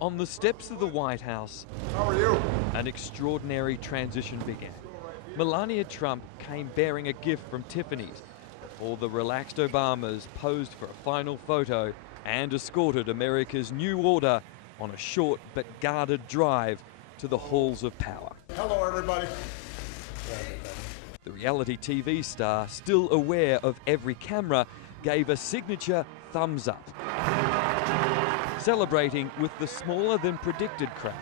On the steps of the White House, How are you? an extraordinary transition began. Melania Trump came bearing a gift from Tiffany's before the relaxed Obamas posed for a final photo and escorted America's new order on a short but guarded drive to the halls of power. Hello, everybody. The reality TV star, still aware of every camera, gave a signature thumbs up, celebrating with the smaller than predicted crowd.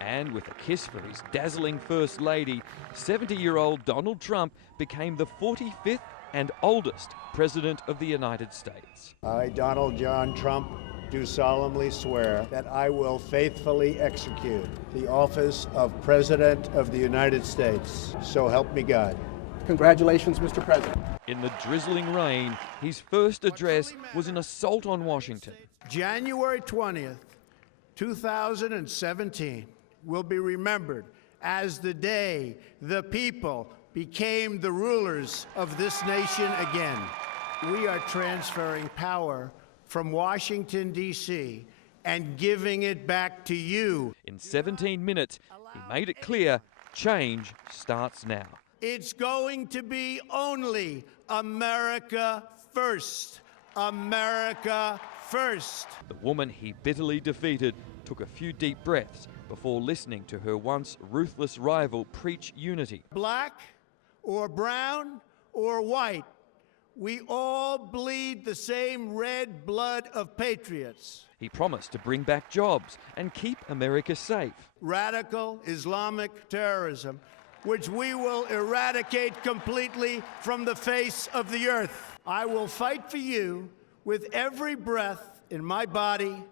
And with a kiss for his dazzling First Lady, 70-year-old Donald Trump became the 45th and oldest President of the United States. I, Donald John Trump, do solemnly swear that I will faithfully execute the office of President of the United States. So help me God. Congratulations, Mr. President. In the drizzling rain, his first address was an assault on Washington. January 20th, 2017 will be remembered as the day the people became the rulers of this nation again. We are transferring power from Washington, D.C., and giving it back to you. In 17 minutes, he made it clear change starts now. It's going to be only America first. America first. The woman he bitterly defeated took a few deep breaths before listening to her once ruthless rival preach unity. Black or brown or white, we all bleed the same red blood of patriots. He promised to bring back jobs and keep America safe. Radical Islamic terrorism, which we will eradicate completely from the face of the earth. I will fight for you with every breath in my body,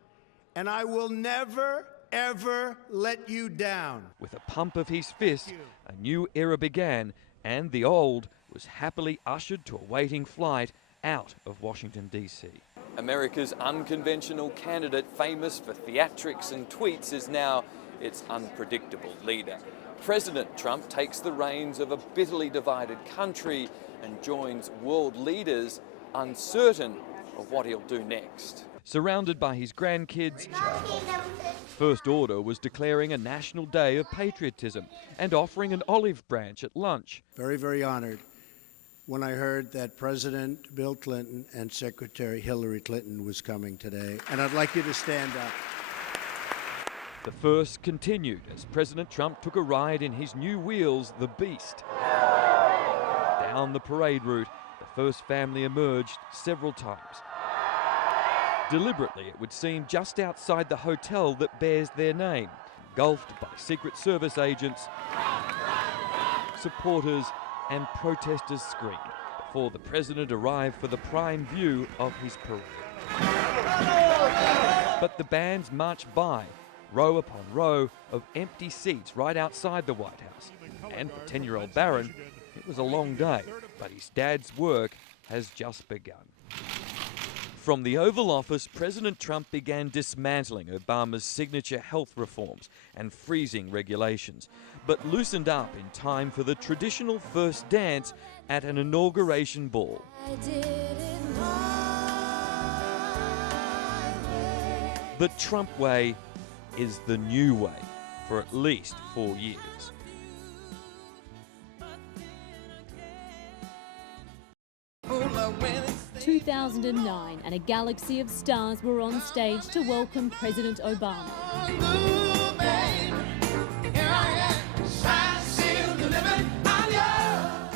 and I will never, ever let you down. With a pump of his fist, a new era began, and the old was happily ushered to a waiting flight out of Washington, D.C. America's unconventional candidate, famous for theatrics and tweets, is now its unpredictable leader. President Trump takes the reins of a bitterly divided country and joins world leaders uncertain of what he'll do next. Surrounded by his grandkids, First Order was declaring a national day of patriotism and offering an olive branch at lunch. Very, very honored when I heard that President Bill Clinton and Secretary Hillary Clinton was coming today, and I'd like you to stand up. The first continued as President Trump took a ride in his new wheels, the Beast. Down the parade route, the first family emerged several times. Deliberately, it would seem, just outside the hotel that bears their name, engulfed by Secret Service agents, supporters and protesters screamed before the president arrived for the prime view of his parade. But the bands marched by, row upon row of empty seats right outside the White House. And for 10-year-old Barron, it was a long day, but his dad's work has just begun. From the Oval Office, President Trump began dismantling Obama's signature health reforms and freezing regulations, but loosened up in time for the traditional first dance at an inauguration ball. The Trump way is the new way for at least 4 years. 2009, and a galaxy of stars were on stage to welcome President Obama.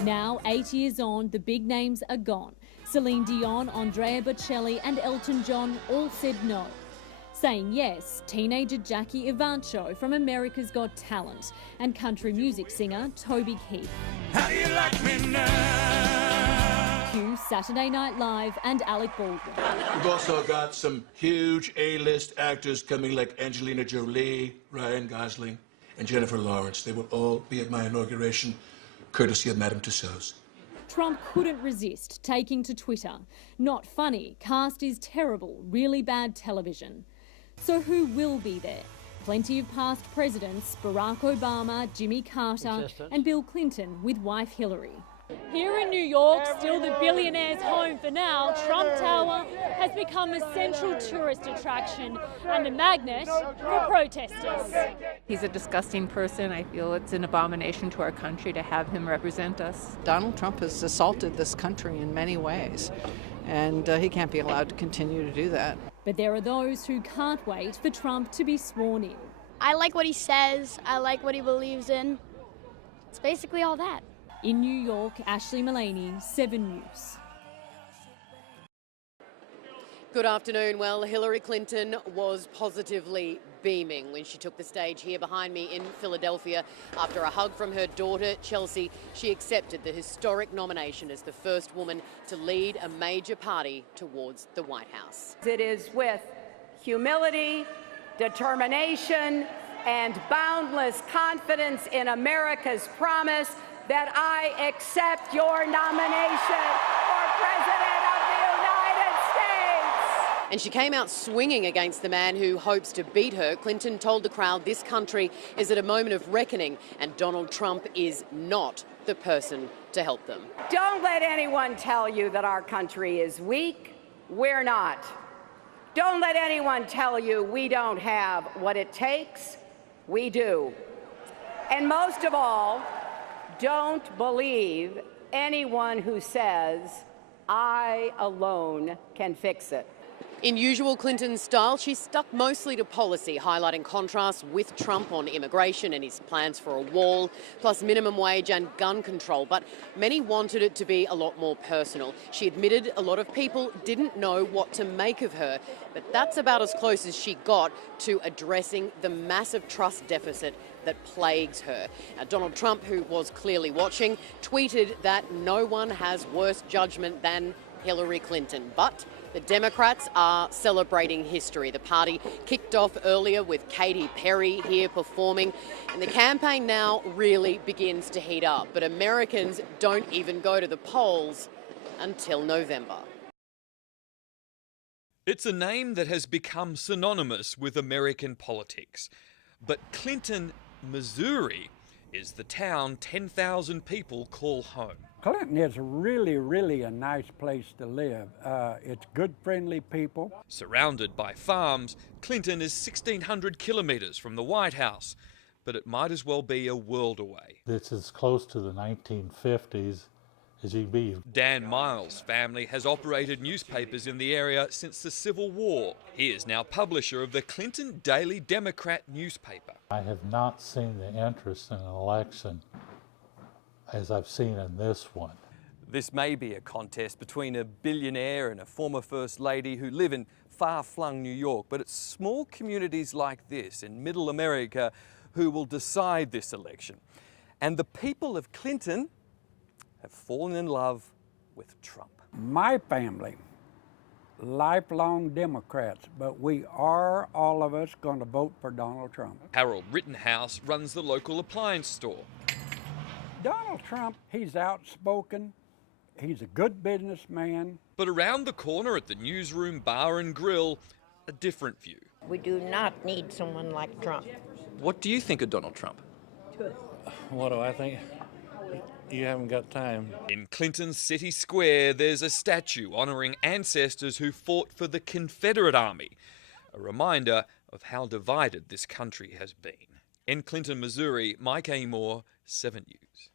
Now, 8 years on, the big names are gone. Celine Dion, Andrea Bocelli and Elton John all said no. Saying yes, teenager Jackie Evancho from America's Got Talent and country music singer Toby Keith. How do you like me now? Cue Saturday Night Live and Alec Baldwin. We've also got some huge A-list actors coming, like Angelina Jolie, Ryan Gosling, and Jennifer Lawrence. They will all be at my inauguration, courtesy of Madame Tussauds. Trump couldn't resist taking to Twitter. Not funny, cast is terrible, really bad television. So who will be there? Plenty of past presidents, Barack Obama, Jimmy Carter and Bill Clinton with wife Hillary. Here in New York, still the billionaire's home for now, Trump Tower has become a central tourist attraction and a magnet for protesters. He's a disgusting person. I feel it's an abomination to our country to have him represent us. Donald Trump has assaulted this country in many ways, and he can't be allowed to continue to do that. But there are those who can't wait for Trump to be sworn in. I like what he says. I like what he believes in. It's basically all that. In New York, Ashley Mullaney, 7 News. Good afternoon. Well, Hillary Clinton was positively beaming when she took the stage here behind me in Philadelphia. After a hug from her daughter, Chelsea, she accepted the historic nomination as the first woman to lead a major party towards the White House. It is with humility, determination, and boundless confidence in America's promise that I accept your nomination for President of the United States. And she came out swinging against the man who hopes to beat her. Clinton told the crowd this country is at a moment of reckoning and Donald Trump is not the person to help them. Don't let anyone tell you that our country is weak. We're not. Don't let anyone tell you we don't have what it takes. We do. And most of all, don't believe anyone who says, I alone can fix it. In usual Clinton style, she stuck mostly to policy, highlighting contrasts with Trump on immigration and his plans for a wall, plus minimum wage and gun control. But many wanted it to be a lot more personal. She admitted a lot of people didn't know what to make of her, but that's about as close as she got to addressing the massive trust deficit that plagues her. Now, Donald Trump, who was clearly watching, tweeted that no one has worse judgment than Hillary Clinton. But the Democrats are celebrating history. The party kicked off earlier with Katy Perry here performing, and the campaign now really begins to heat up. But Americans don't even go to the polls until November. It's a name that has become synonymous with American politics. But Clinton, Missouri, is the town 10,000 people call home. Clinton is really a nice place to live. It's good, friendly people. Surrounded by farms, Clinton is 1,600 kilometres from the White House, but it might as well be a world away. It's as close to the 1950s as you can be. Dan Miles' family has operated newspapers in the area since the Civil War. He is now publisher of the Clinton Daily Democrat newspaper. I have not seen the interest in an election as I've seen in this one. This may be a contest between a billionaire and a former First Lady who live in far-flung New York, but it's small communities like this in Middle America who will decide this election. And the people of Clinton have fallen in love with Trump. My family, lifelong Democrats, but we are, all of us, going to vote for Donald Trump. Harold Rittenhouse runs the local appliance store. Donald Trump, he's outspoken, he's a good businessman. But around the corner at the newsroom bar and grill, a different view. We do not need someone like Trump. What do you think of Donald Trump? What do I think? You haven't got time. In Clinton's City Square, there's a statue honouring ancestors who fought for the Confederate Army, a reminder of how divided this country has been. In Clinton, Missouri, Mike A. Moore, 7 News.